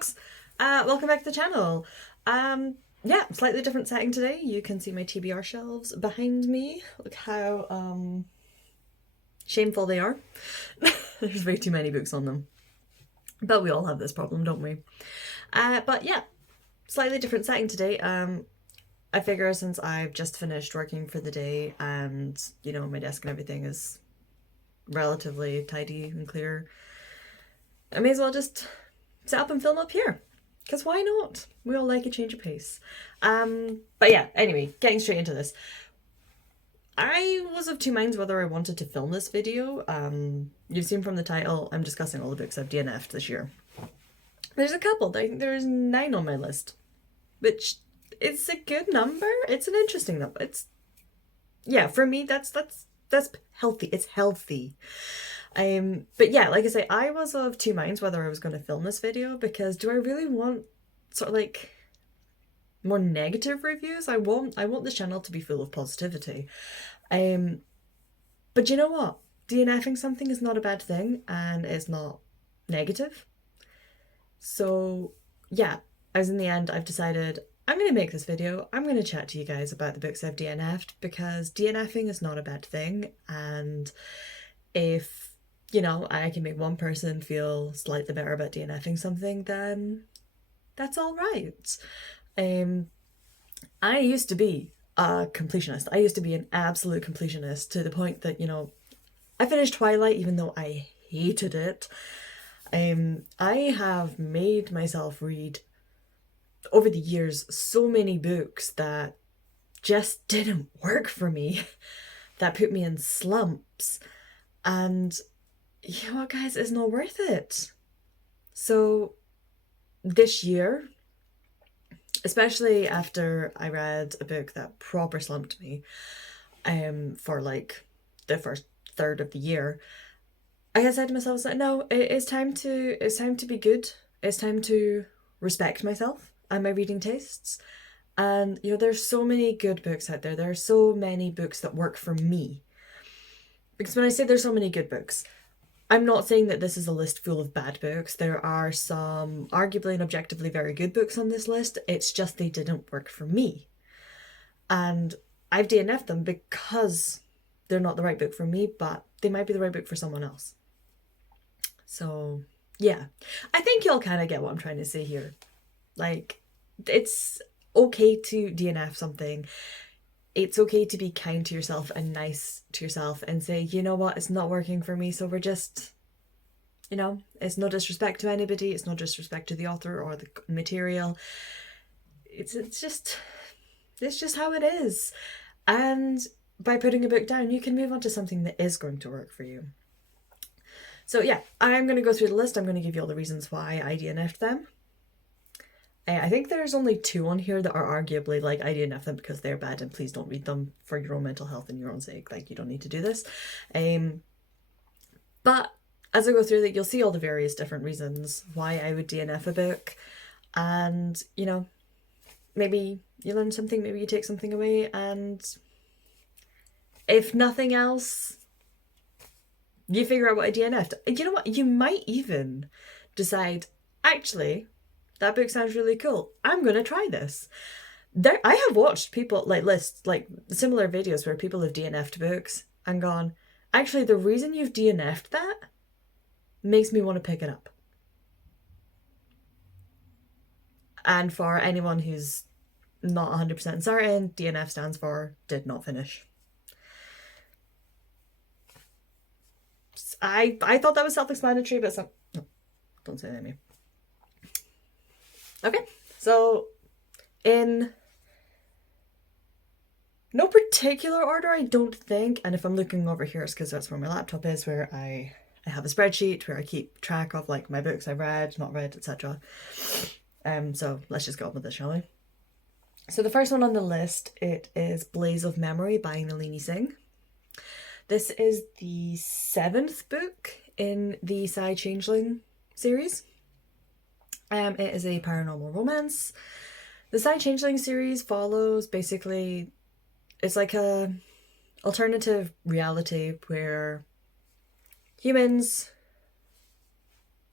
folks, welcome back to the channel. Yeah, slightly different setting today. You can see my TBR shelves behind me. Look how shameful they are. There's way too many books on them. But we all have this problem, don't we? But yeah, slightly different setting today. I figure since I've just finished working for the day and, you know, my desk and everything is relatively tidy and clear, I may as well just set up and film up here. Because why not? We all like a change of pace. But yeah, anyway, getting straight into this. I was of two minds whether I wanted to film this video. You've seen from the title, I'm discussing all the books I've DNF'd this year. There's a couple. I think there's 9 on my list, which is a good number. It's an interesting number. Yeah, for me, that's healthy. It's healthy. But yeah, like I say, I was of two minds whether I was going to film this video, because do I really want sort of like more negative reviews? I want this channel to be full of positivity. But you know what? DNFing something is not a bad thing, and it's not negative. So yeah, as in the end, I've decided I'm going to make this video. I'm going to chat to you guys about the books I've DNF'd, because DNFing is not a bad thing, and if, you know, I can make one person feel slightly better about DNFing something, then that's all right. I used to be a completionist. I used to be an absolute completionist, to the point that, you know, I finished Twilight even though I hated it. I have made myself read over the years so many books that just didn't work for me, that put me in slumps, and you know what, guys, it's not worth it. So this year, especially after I read a book that proper slumped me for like the first third of the year, I had said to myself, no, it's time to be good. It's time to respect myself and my reading tastes. And you know, there's so many good books out there. There are so many books that work for me. Because when I say there's so many good books, I'm not saying that this is a list full of bad books. There are some arguably and objectively very good books on this list. It's just they didn't work for me. And I've DNF'd them because they're not the right book for me, but they might be the right book for someone else. So yeah, I think you'll kind of get what I'm trying to say here. Like, it's okay to DNF something. It's okay to be kind to yourself and nice to yourself and say, you know what, it's not working for me, so we're just, you know, it's no disrespect to anybody, it's no disrespect to the author or the material. It's just how it is. And by putting a book down, you can move on to something that is going to work for you. So yeah, I'm going to go through the list. I'm going to give you all the reasons why I DNF'd them. I think there's only 2 on here that are arguably like, I DNF them because they're bad and please don't read them for your own mental health and your own sake. Like, you don't need to do this. But as I go through that, you'll see all the various different reasons why I would DNF a book. And, you know, maybe you learn something, maybe you take something away, and if nothing else, you figure out what I DNF'd. You know what? You might even decide, actually, that book sounds really cool. I'm going to try this. I have watched people list similar videos where people have DNF'd books and gone, actually, the reason you've DNF'd that makes me want to pick it up. And for anyone who's not 100% certain, DNF stands for did not finish. I thought that was self-explanatory, but no, don't say that to me. Okay, so in no particular order, I don't think, and if I'm looking over here, it's because that's where my laptop is, where I have a spreadsheet where I keep track of like my books I've read, not read, etc. So let's just go on with this, shall we? So the first one on the list, it is Blaze of Memory by Nalini Singh. This is the 7th book in the Psy Changeling series. It is a paranormal romance. The Psy Changeling series follows basically, it's like a alternative reality where humans,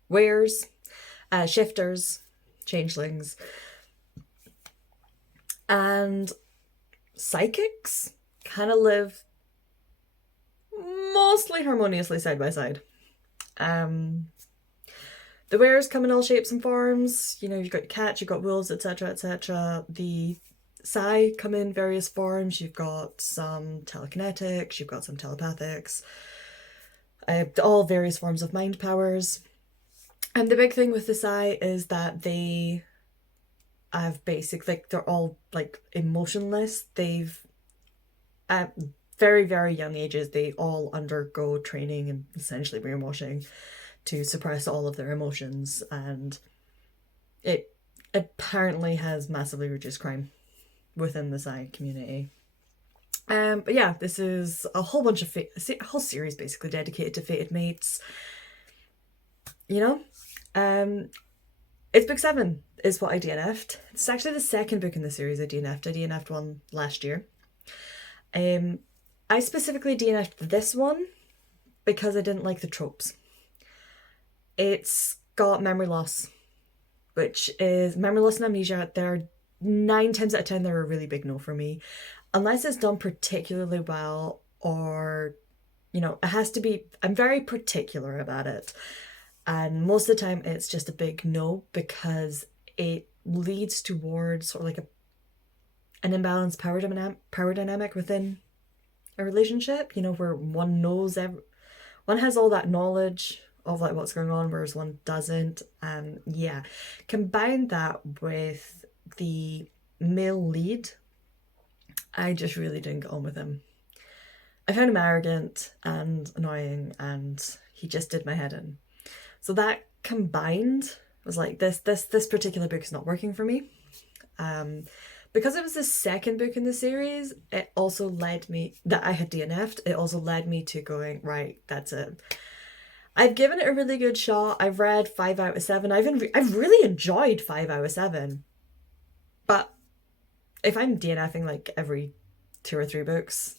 wares, shifters, changelings, and psychics kind of live mostly harmoniously side by side. The wares come in all shapes and forms. You know, you've got cats, you've got wolves, etc., etc. The Psi come in various forms. You've got some telekinetics, you've got some telepathics, all various forms of mind powers. And the big thing with the Psi is that they have they're all like emotionless. They've, at very, very young ages, they all undergo training and essentially brainwashing to suppress all of their emotions, and it apparently has massively reduced crime within the Psi community. But yeah, this is a whole bunch of a whole series basically dedicated to fated mates. You know, it's book 7 is what I DNF'd. It's actually the second book in the series I DNF'd. I DNF'd one last year. I specifically DNF'd this one because I didn't like the tropes. It's got memory loss, which is memory loss and amnesia. They're 9 times out of 10, they're a really big no for me. Unless it's done particularly well, or, you know, it has to be, I'm very particular about it. And most of the time it's just a big no, because it leads towards sort of like an imbalanced power dynamic within a relationship, you know, where one knows one has all that knowledge of like what's going on, whereas one doesn't. And yeah, combine that with the male lead, I just really didn't get on with him. I found him arrogant and annoying, and he just did my head in. So that combined was like, this particular book is not working for me. Because it was the second book in the series, it also led me, that I had DNF'd, it also led me to going, right, that's it. I've given it a really good shot. I've read 5 out of 7. I've really enjoyed 5 out of 7. But if I'm DNFing like every 2 or 3 books,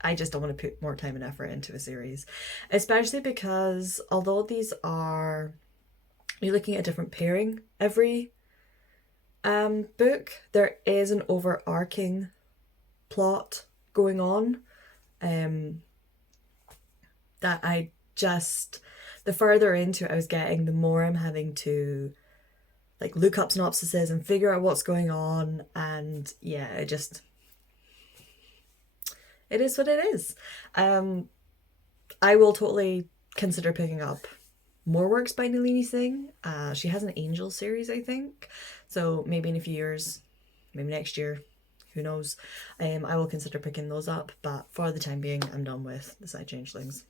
I just don't want to put more time and effort into a series. Especially because although these are, you're looking at a different pairing every book, there is an overarching plot going on. That I just, the further into it I was getting, the more I'm having to like look up synopsises and figure out what's going on. And yeah, it is what it is. I will totally consider picking up more works by Nalini Singh. She has an Angel series, I think. So maybe in a few years, maybe next year, who knows. I will consider picking those up, but for the time being, I'm done with the Side Changelings.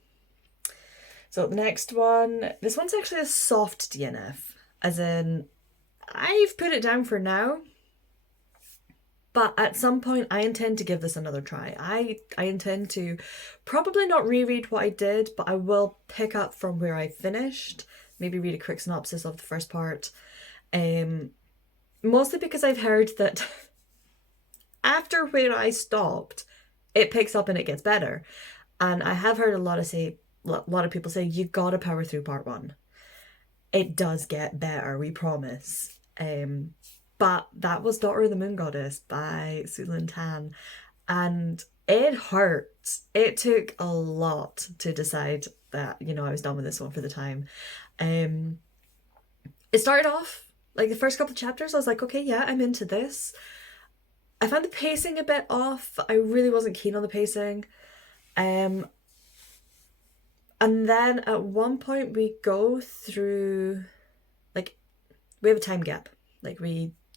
So the next one, this one's actually a soft DNF, as in I've put it down for now, but at some point I intend to give this another try. I intend to probably not reread what I did, but I will pick up from where I finished, maybe read a quick synopsis of the first part, mostly because I've heard that after where I stopped, it picks up and it gets better. And I have heard a lot of people say, you gotta power through part 1. It does get better, we promise. But that was Daughter of the Moon Goddess by Sulin Tan, and it hurts. It took a lot to decide that, you know, I was done with this one for the time. It started off, like the first couple of chapters, I was like, okay, yeah, I'm into this. I found the pacing a bit off. I really wasn't keen on the pacing. And then at one point we go through, like, we have a time gap. Like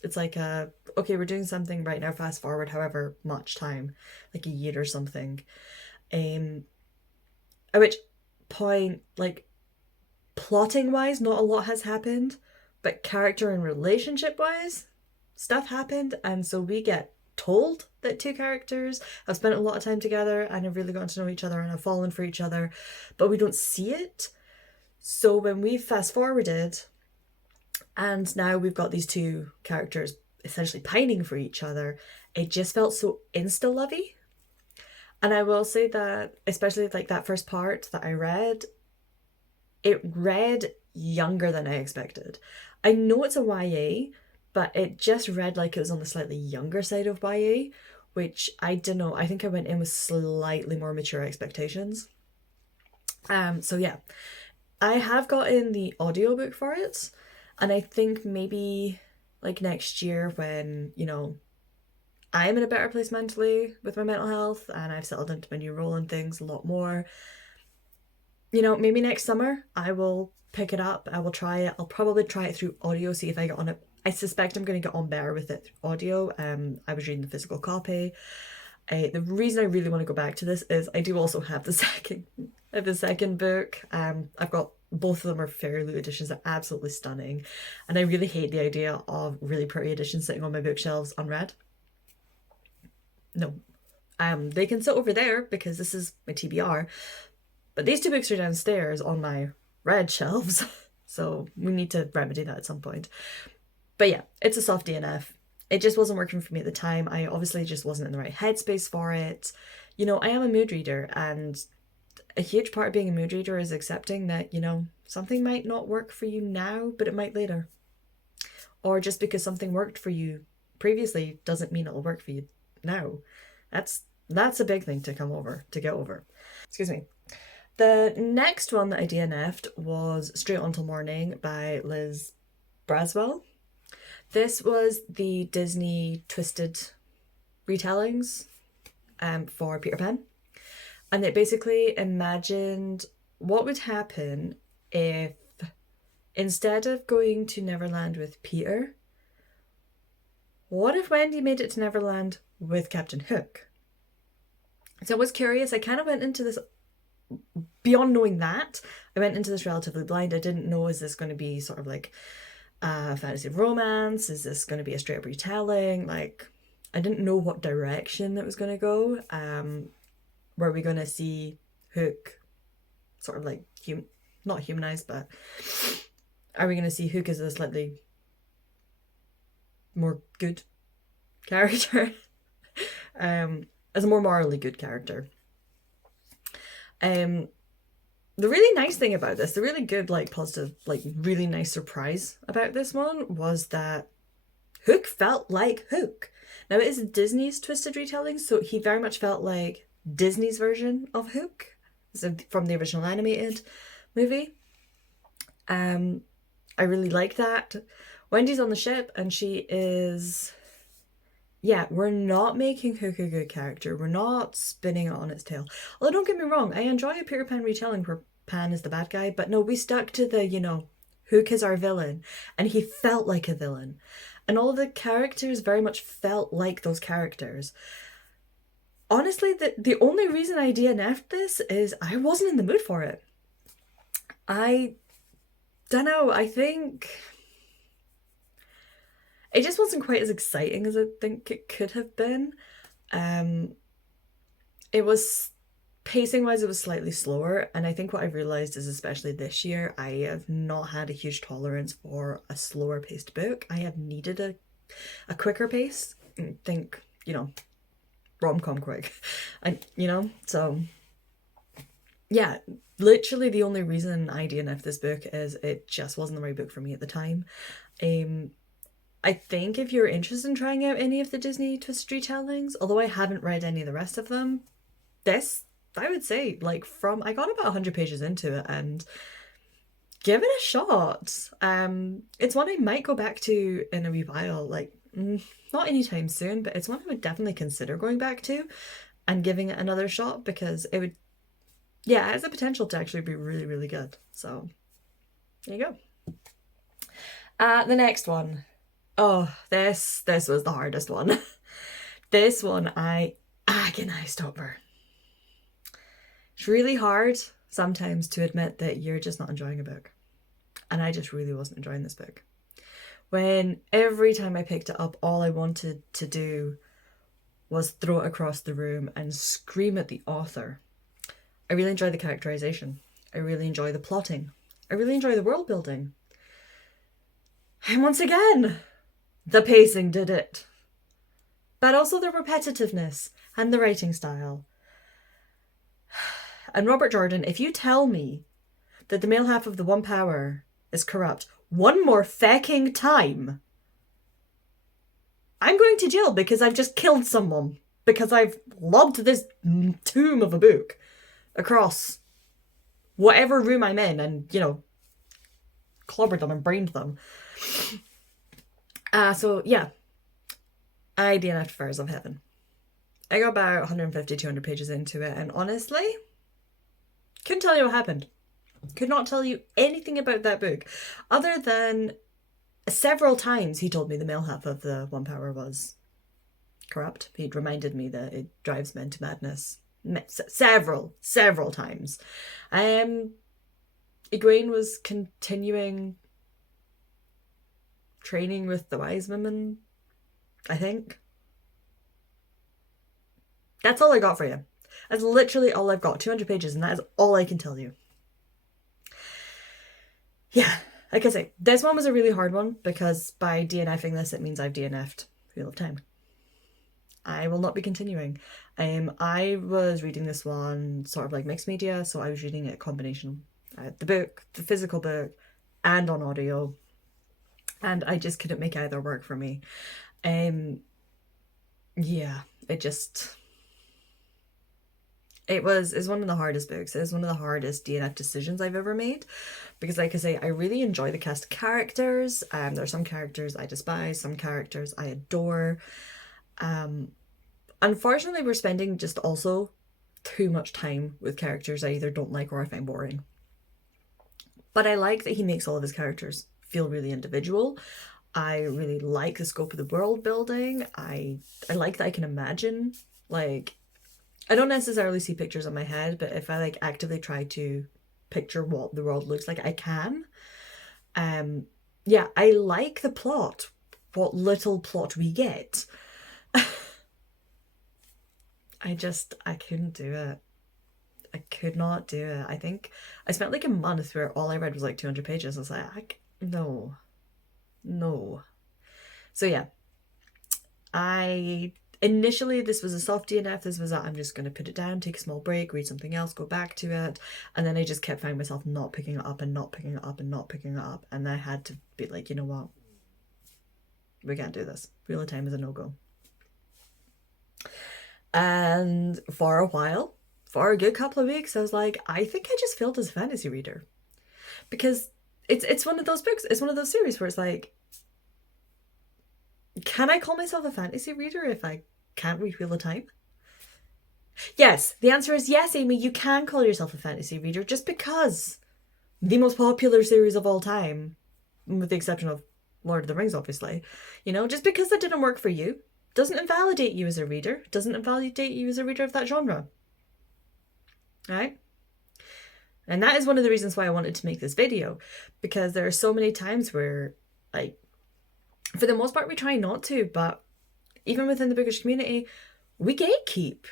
it's like okay, we're doing something right now, fast forward however much time, like a year or something. At which point, like, plotting wise, not a lot has happened, but character and relationship wise, stuff happened. And so we get told that 2 characters have spent a lot of time together and have really gotten to know each other and have fallen for each other, but we don't see it. So when we fast forwarded, and now we've got these 2 characters essentially pining for each other, it just felt so insta-lovey. And I will say that, especially like that first part that I read, it read younger than I expected. I know it's a YA, but it just read like it was on the slightly younger side of YA, which I don't know. I think I went in with slightly more mature expectations. So yeah, I have gotten the audiobook for it, and I think maybe like next year when, I'm in a better place mentally with my mental health and I've settled into my new role and things a lot more, maybe next summer I will pick it up. I will try it. I'll probably try it through audio, see if I get on it. I suspect I'm going to get on better with it through audio. I was reading the physical copy. The reason I really want to go back to this is I do also have the second book. I've got both of them are Fairy editions. They're absolutely stunning, and I really hate the idea of really pretty editions sitting on my bookshelves unread. No, they can sit over there because this is my TBR, but these two books are downstairs on my read shelves, so we need to remedy that at some point. But yeah, it's a soft DNF. It just wasn't working for me at the time. I obviously just wasn't in the right headspace for it. I am a mood reader, and a huge part of being a mood reader is accepting that, something might not work for you now, but it might later. Or just because something worked for you previously doesn't mean it'll work for you now. That's a big thing to get over. Excuse me. The next one that I DNF'd was Straight On Till Morning by Liz Braswell. This was the Disney Twisted retellings for Peter Pan. And it basically imagined what would happen if, instead of going to Neverland with Peter, what if Wendy made it to Neverland with Captain Hook? So I was curious. I kind of went into this, beyond knowing that, I went into this relatively blind. I didn't know, is this going to be sort of like a fantasy romance? Is this going to be a straight up retelling? Like, I didn't know what direction it was going to go. Were we going to see Hook sort of like, not humanized, but are we going to see Hook as a slightly more good character? As a more morally good character. The really nice thing about this, the really good, like, positive, like, really nice surprise about this one was that Hook felt like Hook. Now, it is Disney's twisted retelling, so he very much felt like Disney's version of Hook, so from the original animated movie. I really like that. Wendy's on the ship, and she is... Yeah, we're not making Hook a good character. We're not spinning it on its tail. Although, don't get me wrong, I enjoy a Peter Pan retelling where Pan is the bad guy, but no, we stuck to the, Hook is our villain, and he felt like a villain. And all of the characters very much felt like those characters. Honestly, the only reason I DNF'd this is I wasn't in the mood for it. I don't know, I think... It just wasn't quite as exciting as I think it could have been. It was, pacing-wise, it was slightly slower, and I think what I've realised is, especially this year, I have not had a huge tolerance for a slower-paced book. I have needed a quicker pace. Think, rom-com quick. And, so... Yeah, literally the only reason I DNF'd this book is it just wasn't the right book for me at the time. I think if you're interested in trying out any of the Disney twist retellings, although I haven't read any of the rest of them, this, I would say, like, I got about 100 pages into it and give it a shot. It's one I might go back to in a wee while, like, not anytime soon, but it's one I would definitely consider going back to and giving it another shot, because it would, it has the potential to actually be really, really good. So, there you go. The next one. Oh, this was the hardest one. This one I agonized over. It's really hard sometimes to admit that you're just not enjoying a book. And I just really wasn't enjoying this book. When every time I picked it up, all I wanted to do was throw it across the room and scream at the author. I really enjoy the characterization. I really enjoy the plotting. I really enjoy the world building. And once again, the pacing did it. But also the repetitiveness and the writing style. And Robert Jordan, if you tell me that the male half of the One Power is corrupt one more fecking time, I'm going to jail because I've just killed someone. Because I've lobbed this tomb of a book across whatever room I'm in and, you know, clobbered them and brained them. So, yeah. I DNF'd Fires of Heaven. I got about 150, 200 pages into it, and honestly, couldn't tell you what happened. Could not tell you anything about that book, other than several times he told me the male half of the One Power was corrupt. He'd reminded me that it drives men to madness. Several times. Egwene was continuing training with the wise women, I think. That's all I got for you. That's literally all I've got. 200 pages, and that is all I can tell you. Yeah, like I say, this one was a really hard one because by DNFing this, it means I've DNF'd Wheel of Time. I will not be continuing. I was reading this one sort of like mixed media, so I was reading it a combination. The book, the physical book, and on audio. And I just couldn't make either work for me. Yeah, it's one of the hardest books. It is one of the hardest DNF decisions I've ever made. Because like I say, I really enjoy the cast of characters. There are some characters I despise, some characters I adore. Unfortunately, we're spending just also too much time with characters I either don't like or I find boring. But I like that he makes all of his characters feel really individual. I really like the scope of the world building. I like that I can imagine, like, I don't necessarily see pictures in my head, but if I like actively try to picture what the world looks like, I can. Yeah, I like the plot, what little plot we get. I couldn't do it. I could not do it. I think I spent like a month where all I read was like 200 pages. I was like, no. So yeah, initially this was a soft DNF. This was I'm just going to put it down, take a small break, read something else, go back to it. And then I just kept finding myself not picking it up and not picking it up and not picking it up. And I had to be like, you know what? We can't do this. Wheel of Time is a no-go. And for a while, for a good couple of weeks, I was like, I think I just failed as a fantasy reader. Because it's one of those books, it's one of those series where it's like, can I call myself a fantasy reader if I can't read Wheel of Time? Yes, the answer is yes, Amy, you can call yourself a fantasy reader just because the most popular series of all time, with the exception of Lord of the Rings, obviously, you know, just because that didn't work for you doesn't invalidate you as a reader, doesn't invalidate you as a reader of that genre. Right? And that is one of the reasons why I wanted to make this video, because there are so many times where, like, for the most part, we try not to, but even within the bookish community, we gatekeep.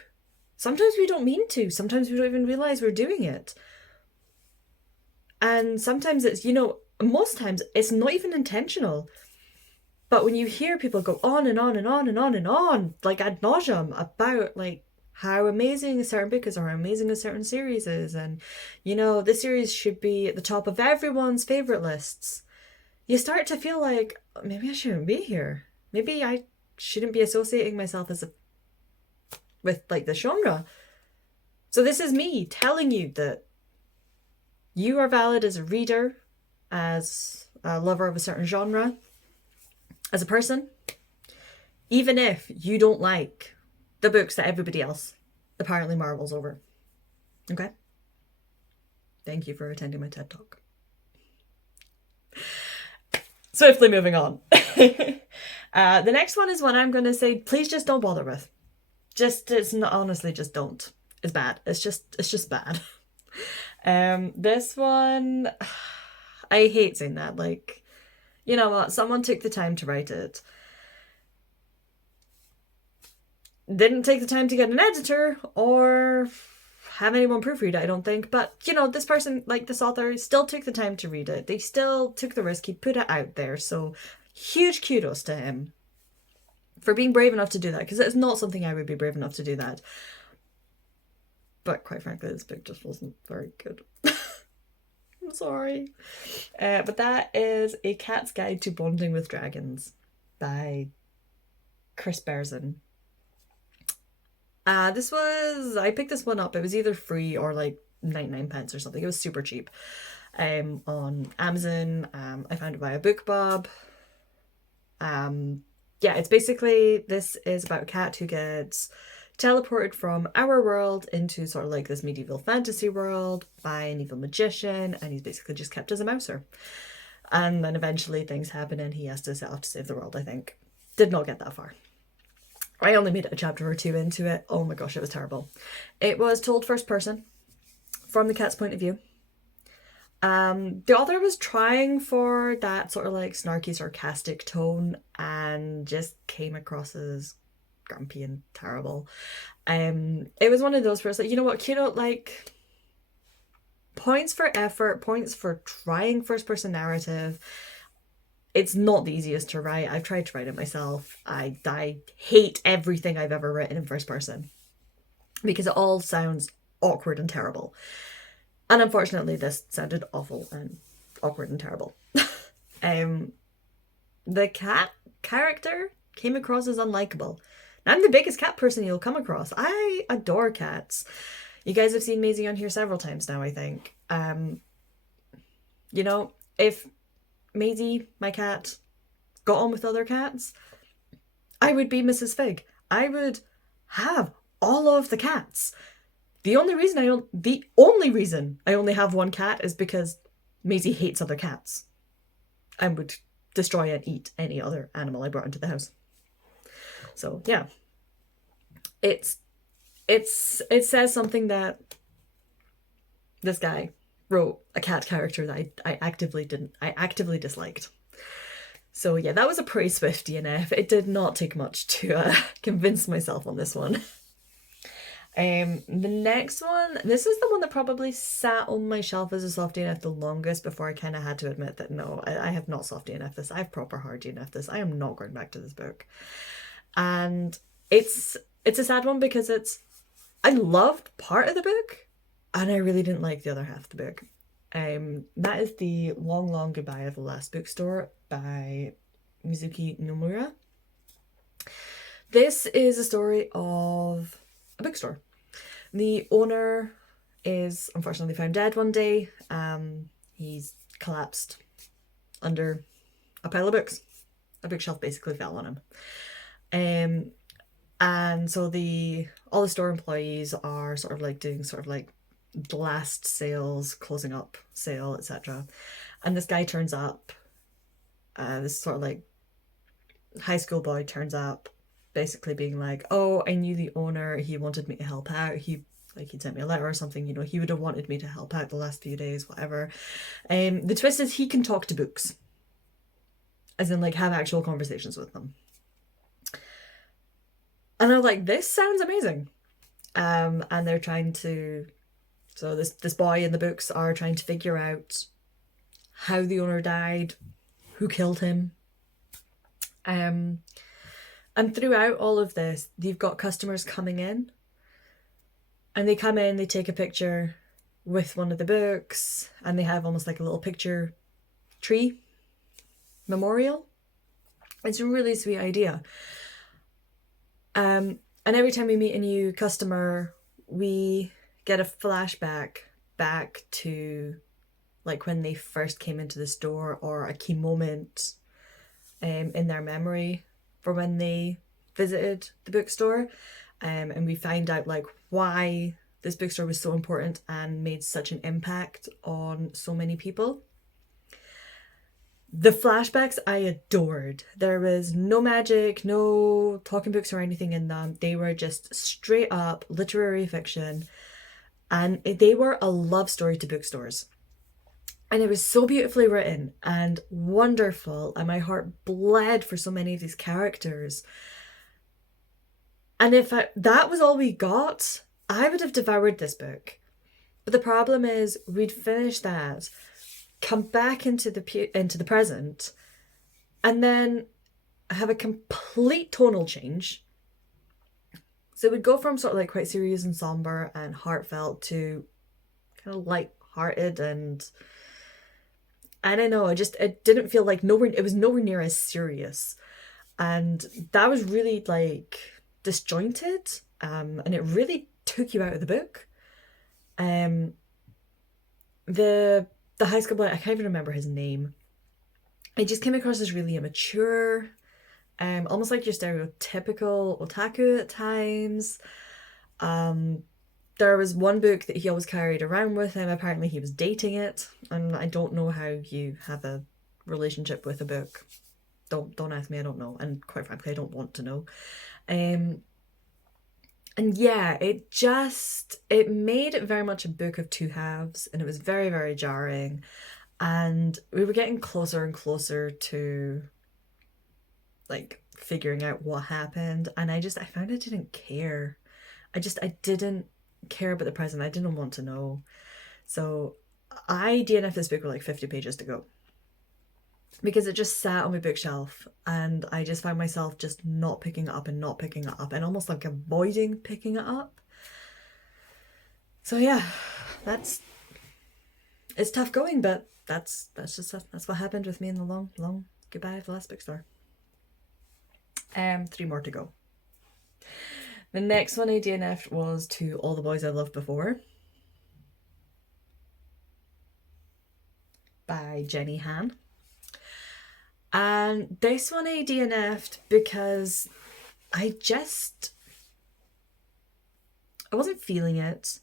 Sometimes we don't mean to. Sometimes we don't even realize we're doing it. And sometimes it's, you know, most times it's not even intentional. But when you hear people go on and on and on and on and on, like ad nauseum, about like how amazing a certain book is or how amazing a certain series is, and, you know, this series should be at the top of everyone's favourite lists, you start to feel like, maybe I shouldn't be here. Maybe I shouldn't be associating myself with like the genre. So this is me telling you that you are valid as a reader, as a lover of a certain genre, as a person, even if you don't like the books that everybody else apparently marvels over. Okay? Thank you for attending my TED Talk. Swiftly moving on. The next one is one I'm going to say, please just don't bother with. It's not, honestly, just don't. It's bad. It's just bad. This one, I hate saying that. Like, you know what? Someone took the time to write it. Didn't take the time to get an editor or have anyone proofread it, I don't think. But, you know, this person, like this author, still took the time to read it. They still took the risk. He put it out there. So huge kudos to him for being brave enough to do that, because it's not something I would be brave enough to do that. But quite frankly, this book just wasn't very good. I'm sorry. But that is A Cat's Guide to Bonding with Dragons by Chris Berzin. I picked this one up. It was either free or like 99 pence or something. It was super cheap. On Amazon. I found it via BookBub. Yeah, it's basically, this is about a cat who gets teleported from our world into sort of like this medieval fantasy world by an evil magician, and he's basically just kept as a mouser. And then eventually things happen and he has to set off to save the world, I think. Did not get that far. I only made it a chapter or two into it. Oh my gosh, it was terrible. It was told first person, from the cat's point of view. The author was trying for that sort of like snarky, sarcastic tone and just came across as grumpy and terrible. It was one of those where it's like, you know what, kiddo, like, points for effort, points for trying first person narrative. It's not the easiest to write. I've tried to write it myself. I hate everything I've ever written in first person because it all sounds awkward and terrible. And unfortunately, this sounded awful and awkward and terrible. The cat character came across as unlikable. I'm the biggest cat person you'll come across. I adore cats. You guys have seen Maisie on here several times now, I think. You know, if Maisie, my cat, got on with other cats, I would be Mrs. Fig. I would have all of the cats. The only reason I only have one cat is because Maisie hates other cats and would destroy and eat any other animal I brought into the house. So yeah, it says something that this guy wrote a cat character that I actively disliked. So yeah, that was a pretty swift DNF. It did not take much to convince myself on this one. The next one, this is the one that probably sat on my shelf as a soft DNF the longest before I kind of had to admit that no, I have not soft DNF this. I've proper hard DNF this. I am not going back to this book. And it's a sad one because I loved part of the book and I really didn't like the other half of the book. That is The Long, Long Goodbye of the Last Bookstore by Mizuki Nomura. This is a story of a bookstore. The owner is unfortunately found dead one day. He's collapsed under a pile of books. A bookshelf basically fell on him. And so all the store employees are sort of like doing sort of like last sales, closing up sale, etc. And this guy turns up, this sort of like high school boy turns up, basically being like, oh, I knew the owner, he wanted me to help out, he'd sent me a letter or something, you know, he would have wanted me to help out the last few days, whatever. The twist is he can talk to books, as in like have actual conversations with them. And I'm like, this sounds amazing. And they're trying to, so this boy and the books are trying to figure out how the owner died, who killed him. And throughout all of this, you've got customers coming in. And they come in, they take a picture with one of the books, and they have almost like a little picture tree memorial. It's a really sweet idea. And every time we meet a new customer, we get a flashback back to like when they first came into the store, or a key moment in their memory for when they visited the bookstore. And we find out like why this bookstore was so important and made such an impact on so many people. The flashbacks I adored. There was no magic, no talking books or anything in them. They were just straight up literary fiction. And they were a love story to bookstores. And it was so beautifully written and wonderful. And my heart bled for so many of these characters. And if that was all we got, I would have devoured this book. But the problem is we'd finish that, come back into the present, and then have a complete tonal change. So it would go from sort of like quite serious and somber and heartfelt to kind of light-hearted and I don't know, it didn't feel like it was nowhere near as serious. And that was really like disjointed. And it really took you out of the book. Um the the high school boy, I can't even remember his name. It just came across as really immature, almost like your stereotypical otaku at times. Um, there was one book that he always carried around with him. Apparently, he was dating it, and I don't know how you have a relationship with a book. Don't ask me. I don't know, and quite frankly, I don't want to know. Um, and yeah, it made it very much a book of two halves, and it was very very jarring. And we were getting closer and closer to like figuring out what happened, and I found I didn't care. I didn't care about the present. I didn't want to know. So I DNF this book with like 50 pages to go because it just sat on my bookshelf, and I just found myself just not picking it up and not picking it up and almost like avoiding picking it up. So yeah, that's it's tough going, but that's what happened with me in the long goodbye of the last bookstore. 3 more to go. The next one I DNF'd was To All the Boys I've Loved Before by Jenny Han. And this one I DNF'd because I wasn't feeling it.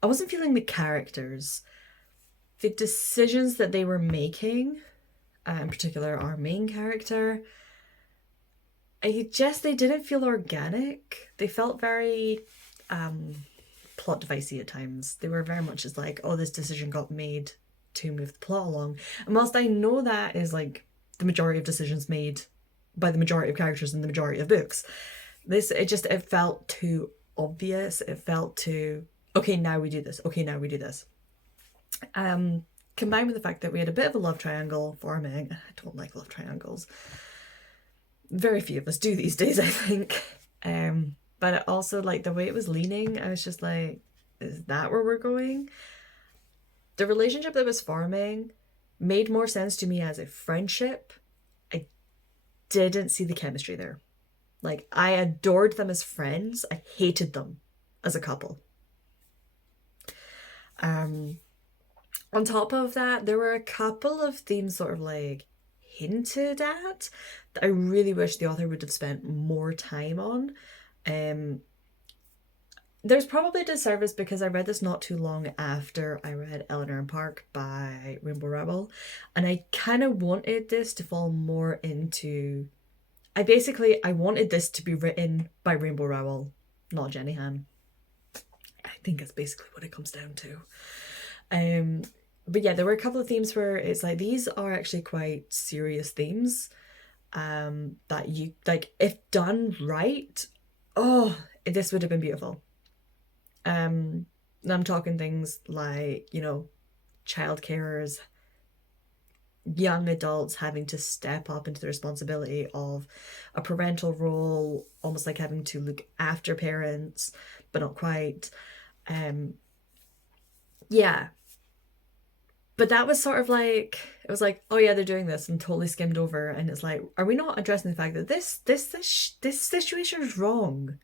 I wasn't feeling the characters. The decisions that they were making, in particular our main character, they didn't feel organic. They felt very plot devicey at times. They were very much as like, oh, this decision got made to move the plot along. And whilst I know that is like the majority of decisions made by the majority of characters in the majority of books, it felt too obvious. It felt too, okay, now we do this. Okay, now we do this. Combined with the fact that we had a bit of a love triangle forming. I don't like love triangles. Very few of us do these days, I think. But it also, like, the way it was leaning, I was just like, is that where we're going? The relationship that was forming made more sense to me as a friendship. I didn't see the chemistry there. Like, I adored them as friends. I hated them as a couple. On top of that, there were a couple of themes sort of like hinted at that I really wish the author would have spent more time on. There's probably a disservice because I read this not too long after I read Eleanor and Park by Rainbow Rowell, and I kind of wanted this to fall more into... I wanted this to be written by Rainbow Rowell, not Jenny Han. I think that's basically what it comes down to. But yeah, there were a couple of themes where it's like, these are actually quite serious themes, that you, like, if done right, oh, this would have been beautiful. I'm talking things like, you know, child carers, young adults having to step up into the responsibility of a parental role, almost like having to look after parents, but not quite. Yeah. But that was sort of like, it was like, oh yeah, they're doing this, and totally skimmed over. And it's like, are we not addressing the fact that this situation is wrong?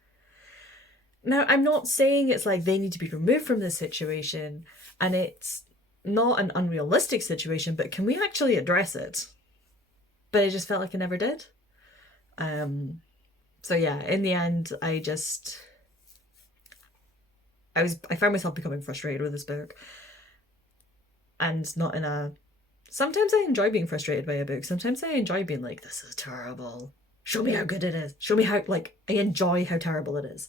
Now, I'm not saying it's like they need to be removed from this situation, and it's not an unrealistic situation, but can we actually address it? But it just felt like I never did. So yeah, in the end, I found myself becoming frustrated with this book. And not in a... Sometimes I enjoy being frustrated by a book. Sometimes I enjoy being like, this is terrible. Show me how good it is. Show me how, like, I enjoy how terrible it is.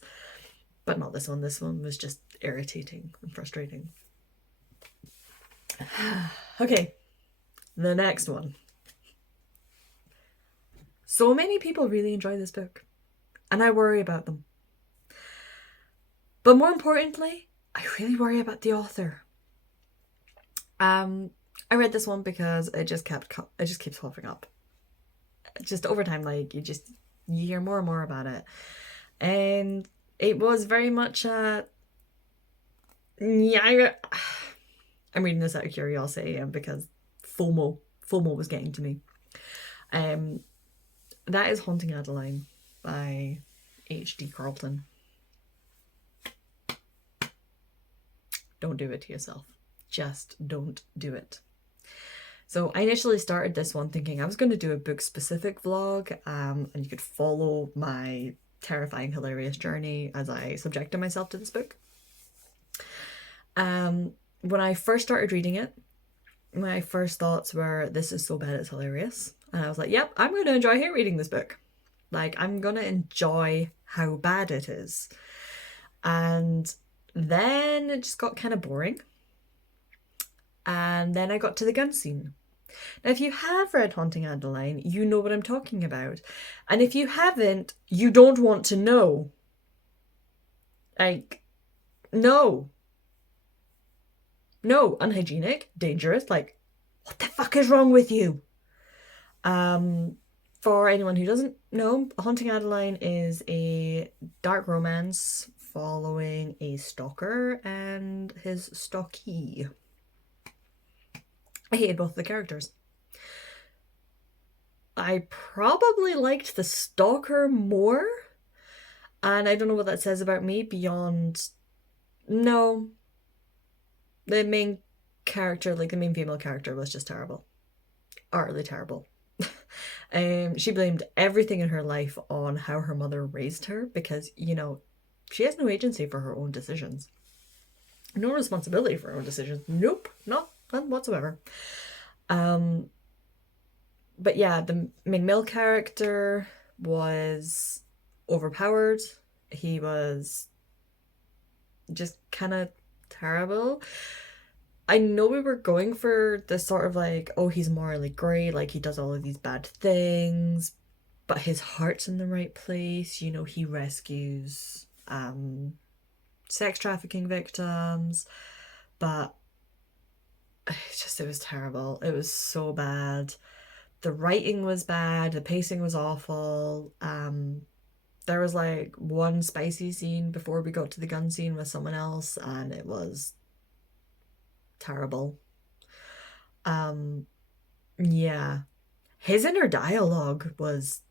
But not this one. This one was just irritating and frustrating. Okay, the next one. So many people really enjoy this book, and I worry about them. But more importantly, I really worry about the author. I read this one because it just keeps popping up. Just over time, like, you hear more and more about it. And it was very much I'm reading this out of curiosity and because FOMO was getting to me. That is Haunting Adeline by H.D. Carlton. Don't do it to yourself. Just don't do it. So I initially started this one thinking I was going to do a book-specific vlog, and you could follow my terrifying, hilarious journey as I subjected myself to this book. When I first started reading it, my first thoughts were, this is so bad it's hilarious. And I was like, yep, I'm going to enjoy reading this book. Like, I'm going to enjoy how bad it is. And then it just got kind of boring. And then I got to the gun scene. Now, if you have read Haunting Adeline, you know what I'm talking about. And if you haven't, you don't want to know. Like, no. No, unhygienic, dangerous, like, what the fuck is wrong with you? For anyone who doesn't know, Haunting Adeline is a dark romance following a stalker and his stalkee. I hated both of the characters. I probably liked the stalker more, and I don't know what that says about me beyond... No. The main character, like the main female character, was just terrible. Utterly terrible. She blamed everything in her life on how her mother raised her because, you know, she has no agency for her own decisions. No responsibility for her own decisions. Nope, none whatsoever. But yeah, the main male character was overpowered. He was just kind of terrible. I know we were going for this sort of like, oh, he's morally grey, like he does all of these bad things, but his heart's in the right place. You know, he rescues sex trafficking victims, but it was terrible. It was so bad. The writing was bad, the pacing was awful. There was like one spicy scene before we got to the gun scene with someone else, and it was terrible. Yeah. His inner dialogue was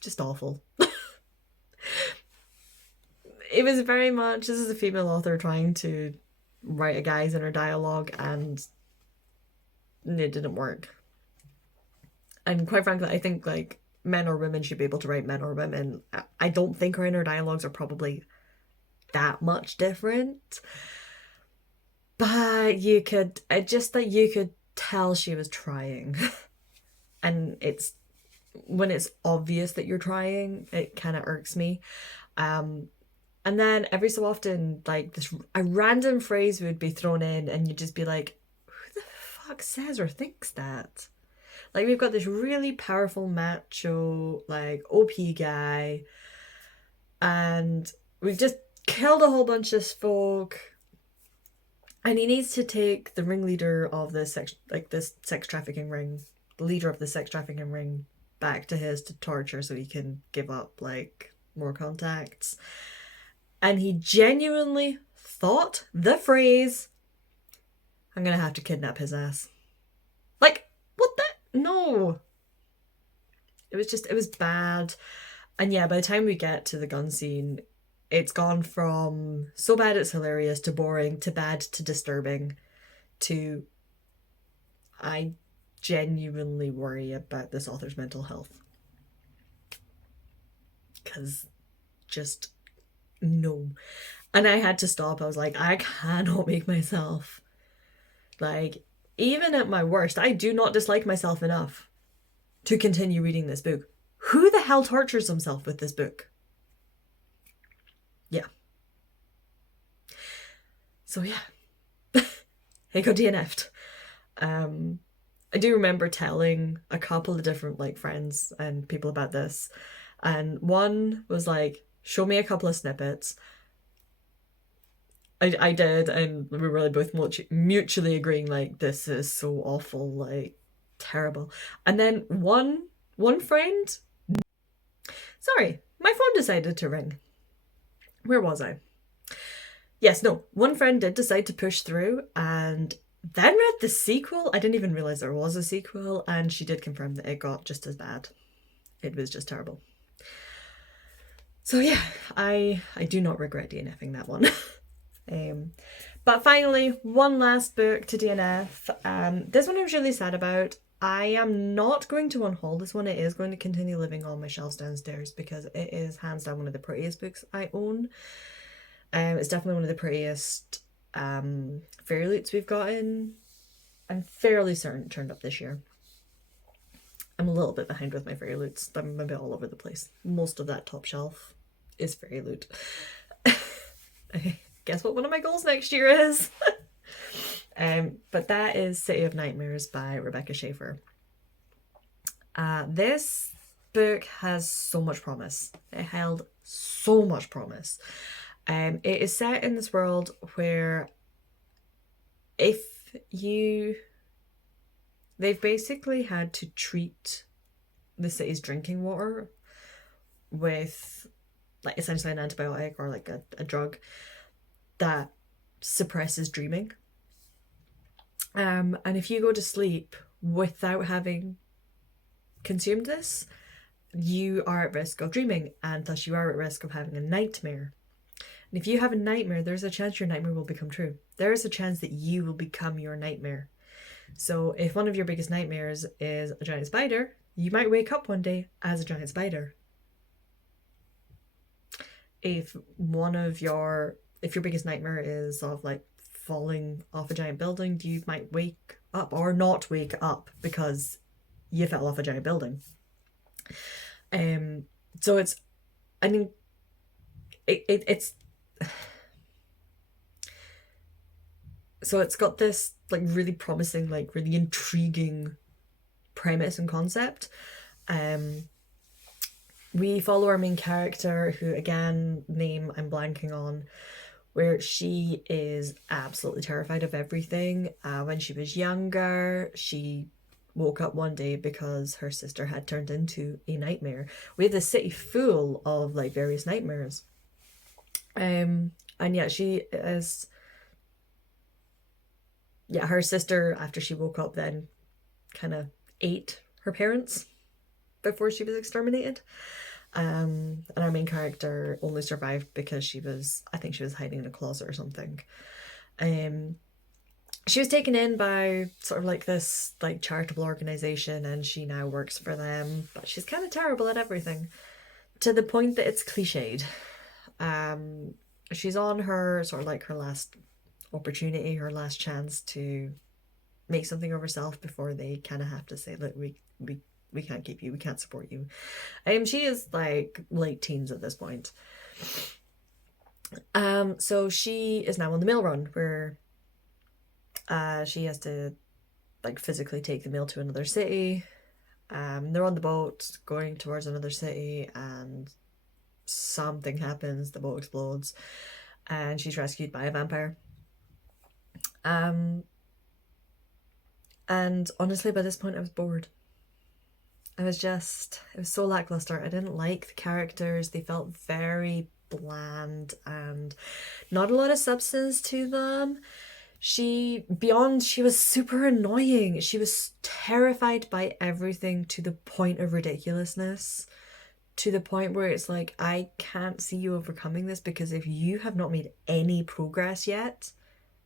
just awful. It was very much, this is a female author trying to write a guy's inner dialogue, and it didn't work. And quite frankly, I think like men or women should be able to write men or women. I don't think her inner dialogues are probably that much different. But you could tell she was trying. And when it's obvious that you're trying, it kind of irks me. And then every so often, like a random phrase would be thrown in and you'd just be like, who the fuck says or thinks that? Like, we've got this really powerful macho, like, OP guy, and we've just killed a whole bunch of folk, and he needs to take the ringleader of this sex trafficking ring, the leader of the sex trafficking ring, back to to torture so he can give up, like, more contacts. And he genuinely thought the phrase, I'm gonna have to kidnap his ass. Like, what the? No. It was bad. And yeah, by the time we get to the gun scene, it's gone from so bad it's hilarious to boring to bad to disturbing to I genuinely worry about this author's mental health. Because just no. And I had to stop. I was like, I cannot make myself, like, even at my worst, I do not dislike myself enough to continue reading this book. Who the hell tortures himself with this book? Yeah. So yeah. I got DNF'd. I do remember telling a couple of different like friends and people about this. And one was like, show me a couple of snippets. I did, and we were both mutually agreeing, like, this is so awful, like, terrible. And then one friend... Sorry, my phone decided to ring. Where was I? Yes, no, one friend did decide to push through, and then read the sequel. I didn't even realize there was a sequel, and she did confirm that it got just as bad. It was just terrible. So yeah, I do not regret DNFing that one. But finally, one last book to DNF. This one I was really sad about. I am not going to unhaul this one. It is going to continue living on my shelves downstairs because it is hands down one of the prettiest books I own. It's definitely one of the prettiest fairy loots we've gotten. I'm fairly certain it turned up this year. I'm a little bit behind with my fairy loots. I'm a bit all over the place. Most of that top shelf is fairy loot. Guess what one of my goals next year is? But that is City of Nightmares by Rebecca Schaeffer. This book has so much promise. It held so much promise. It is set in this world where they've basically had to treat the city's drinking water with like essentially an antibiotic or like a drug that suppresses dreaming. And if you go to sleep without having consumed this, you are at risk of dreaming, and thus you are at risk of having a nightmare. And if you have a nightmare, there's a chance your nightmare will become true. There is a chance that you will become your nightmare. So if one of your biggest nightmares is a giant spider, you might wake up one day as a giant spider. If your biggest nightmare is of like falling off a giant building, you might wake up or not wake up because you fell off a giant building. So it's, I mean, it's so it's got this like really promising, like really intriguing premise and concept. We follow our main character, who again, name I'm blanking on, where she is absolutely terrified of everything. When she was younger, she woke up one day because her sister had turned into a nightmare. We have this city full of like various nightmares. And yeah, she is. Yeah, her sister, after she woke up, then kind of ate her parents before she was exterminated. And our main character only survived because I think she was hiding in a closet or something. She was taken in by sort of like this like charitable organization, and she now works for them, but she's kind of terrible at everything to the point that it's cliched. She's on her sort of like her last opportunity, her last chance to make something of herself before they kind of have to say, look, we can't keep you, we can't support you. She is like late teens at this point. So she is now on the mail run where she has to like physically take the mail to another city. They're on the boat going towards another city, and something happens, the boat explodes, and she's rescued by a vampire. And honestly, by this point I was bored. It was so lackluster. I didn't like the characters. They felt very bland and not a lot of substance to them. She was super annoying. She was terrified by everything to the point of ridiculousness. To the point where it's like, I can't see you overcoming this, because if you have not made any progress yet,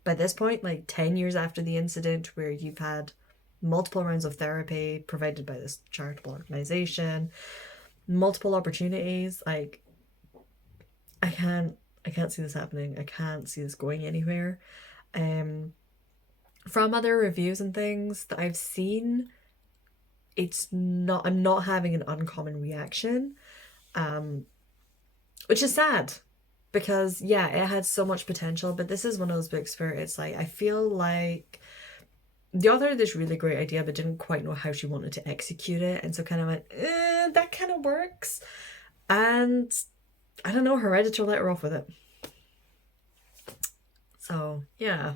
by this point, like 10 years after the incident, where you've had multiple rounds of therapy provided by this charitable organization, multiple opportunities, like I can't see this happening. I can't see this going anywhere. From other reviews and things that I've seen, I'm not having an uncommon reaction, which is sad. Because, yeah, it had so much potential, but this is one of those books where it's like, I feel like the author had this really great idea, but didn't quite know how she wanted to execute it, and so kind of went, that kind of works. And, I don't know, her editor let her off with it. So, yeah.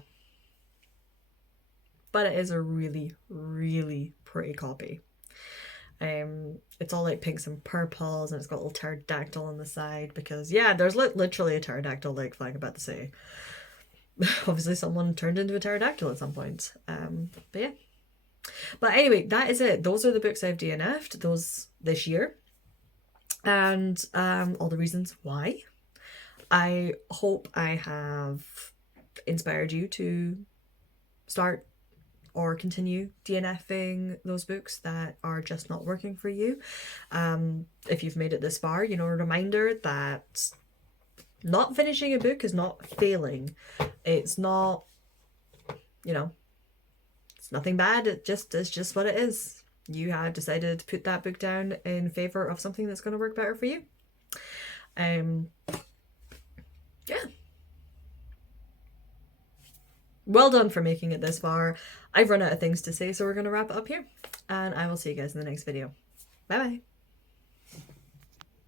But it is a really, really pretty copy. It's all like pinks and purples, and it's got a little pterodactyl on the side, because yeah, there's literally a pterodactyl like flying about the city. obviously someone turned into a pterodactyl at some point. But yeah. But anyway, that is it. Those are the books I've DNF'd this year. And all the reasons why. I hope I have inspired you to start or continue DNFing those books that are just not working for you. If you've made it this far, a reminder that not finishing a book is not failing. It's not, it's nothing bad. It's just what it is. You had decided to put that book down in favor of something that's going to work better for you. Yeah. Well done for making it this far. I've run out of things to say, so we're going to wrap it up here. And I will see you guys in the next video. Bye bye.